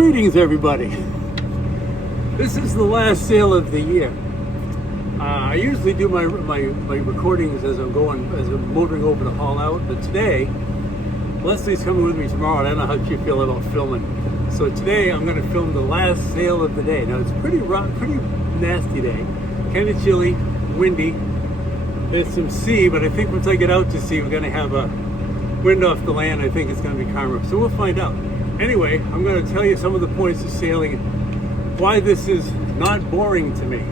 Greetings, everybody. This is the last sail of the year. I usually do my recordings as I'm motoring over to haul out, but today, Leslie's coming with me tomorrow, and I don't know how she feel about filming. So today, I'm going to film the last sail of the day. Now, it's pretty rough, pretty nasty day. Kind of chilly, windy. There's some sea, but I think once I get out to sea, we're going to have a wind off the land. I think it's going to be calmer. So we'll find out. Anyway, I'm going to tell you some of the points of sailing, why this is not boring to me,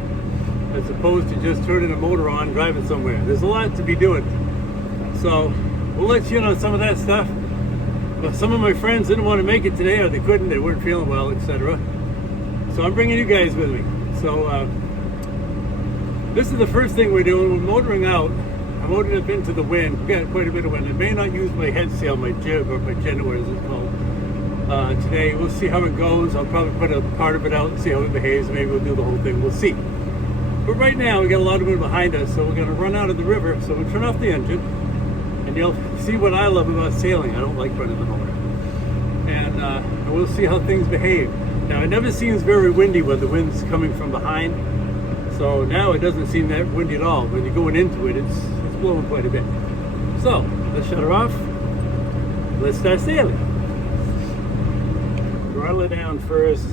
as opposed to just turning a motor on, driving somewhere. There's a lot to be doing. So we'll let you in on some of that stuff. But some of my friends didn't want to make it today, or they couldn't, they weren't feeling well, etc. So I'm bringing you guys with me. So this is the first thing we're doing. We're motoring out. I'm motoring up into the wind. We've got quite a bit of wind. I may not use my head sail, my jib, or my jenna, as it's called. Today we'll see how it goes. I'll probably put a part of it out and see how it behaves. Maybe we'll do the whole thing. We'll see. But right now we got a lot of wind behind us, so we're going to run out of the river. So we'll turn off the engine, and you'll see what I love about sailing. I don't like running the motor, and we'll see how things behave. Now, it never seems very windy when the wind's coming from behind. So now it doesn't seem that windy at all. When you're going into it, it's blowing quite a bit. So let's shut her off. Let's start sailing. Throttle it down first.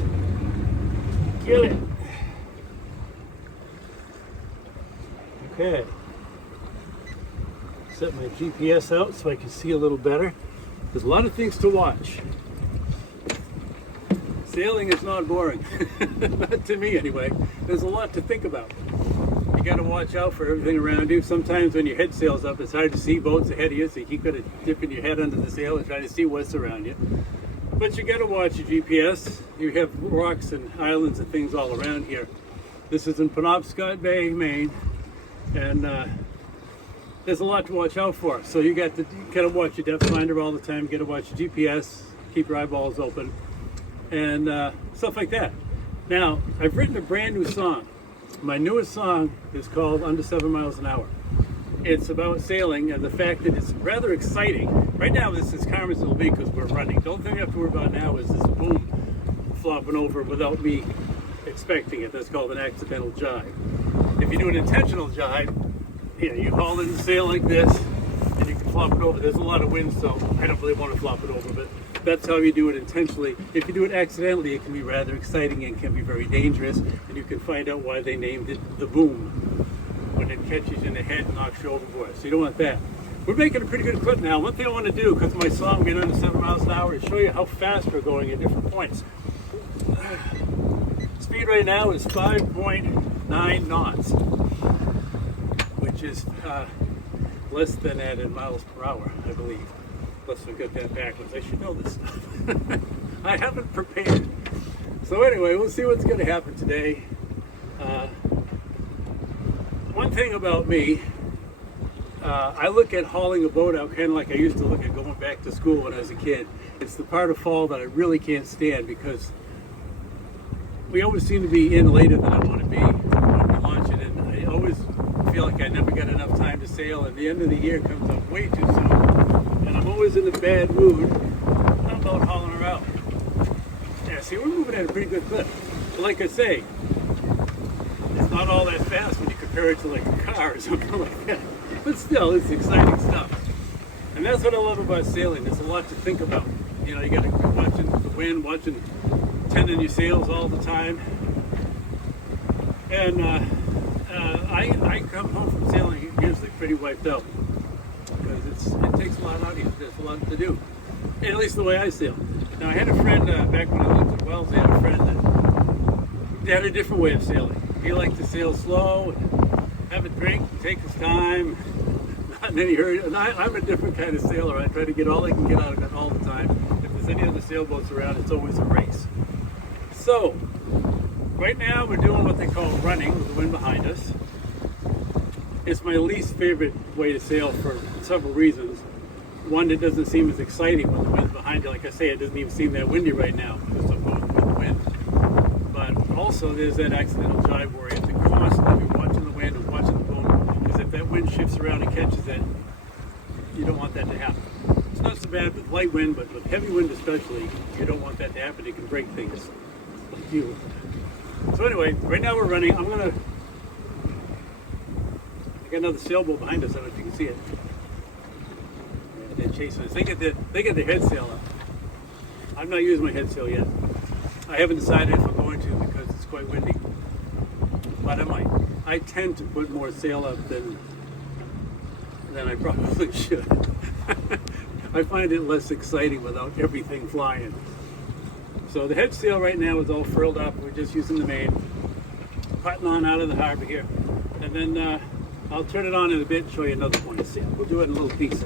Kill it. Okay. Set my GPS out so I can see a little better. There's a lot of things to watch. Sailing is not boring. Not to me anyway. There's a lot to think about. You got to watch out for everything around you. Sometimes when your head sails up, it's hard to see boats ahead of you, so you keep kind of dipping your head under the sail and trying to see what's around you. But you got to watch your GPS. You have rocks and islands and things all around here. This is in Penobscot Bay, Maine, and there's a lot to watch out for. So you got to watch your depth finder all the time. You got to watch your GPS. Keep your eyeballs open, and stuff like that. Now, I've written a brand new song. My newest song is called Under 7 Miles an Hour. It's about sailing and the fact that it's rather exciting. Right now, this is calm as it'll be because we're running. The only thing we have to worry about now is this boom flopping over without me expecting it. That's called an accidental jibe. If you do an intentional jibe, you haul in the sail like this, and you can flop it over. There's a lot of wind, so I don't really want to flop it over, but that's how you do it intentionally. If you do it accidentally, it can be rather exciting and can be very dangerous, and you can find out why they named it the boom, when it catches you in the head and knocks you overboard. So you don't want that. We're making a pretty good clip now. One thing I want to do, because my song being under 7 miles an hour, is show you how fast we're going at different points. Speed right now is 5.9 knots, which is less than that in miles per hour, I believe. Unless we got that backwards. I should know this stuff. I haven't prepared. So anyway, we'll see what's going to happen today. One thing about me, I look at hauling a boat out kind of like I used to look at going back to school when I was a kid. It's the part of fall that I really can't stand because we always seem to be in later than I want to be when we launch it, and I always feel like I never get enough time to sail, and the end of the year comes up way too soon, and I'm always in a bad mood about hauling her out. Yeah, see, we're moving at a pretty good clip. But like I say, it's not all that fast when you compare it to like a car or something like that. But still, it's exciting stuff. And that's what I love about sailing. There's a lot to think about. You got to be watching the wind, tending your sails all the time. And I come home from sailing usually pretty wiped out because it takes a lot out of you. There's a lot to do. At least the way I sail. Now, I had a friend back when I lived in Wellesley. I had a friend that had a different way of sailing. He liked to sail slow, and have a drink, and take his time, not in any hurry. And I'm a different kind of sailor. I try to get all I can get out of it all the time. If there's any other sailboats around, it's always a race. So, right now we're doing what they call running with the wind behind us. It's my least favorite way to sail for several reasons. One, it doesn't seem as exciting when the wind's behind you. Like I say, it doesn't even seem that windy right now because I'm going with the wind. But also there's that accidental jibe where you have to constantly be watching the wind and watching the boom, because if that wind shifts around and catches it, you don't want that to happen. not so bad with light wind, but with heavy wind especially, you don't want that to happen. It can break things. So anyway, right now we're running. I got another sailboat behind us. I don't know if you can see it. They're chasing us. They get their head sail up. I'm not using my head sail yet. I haven't decided if I'm going to because it's quite windy. But I might. I tend to put more sail up than I probably should. I find it less exciting without everything flying. So the head sail right now is all furled up. We're just using the main, putting on out of the harbor here. And then I'll turn it on in a bit and show you another point of sail. We'll do it in little pieces.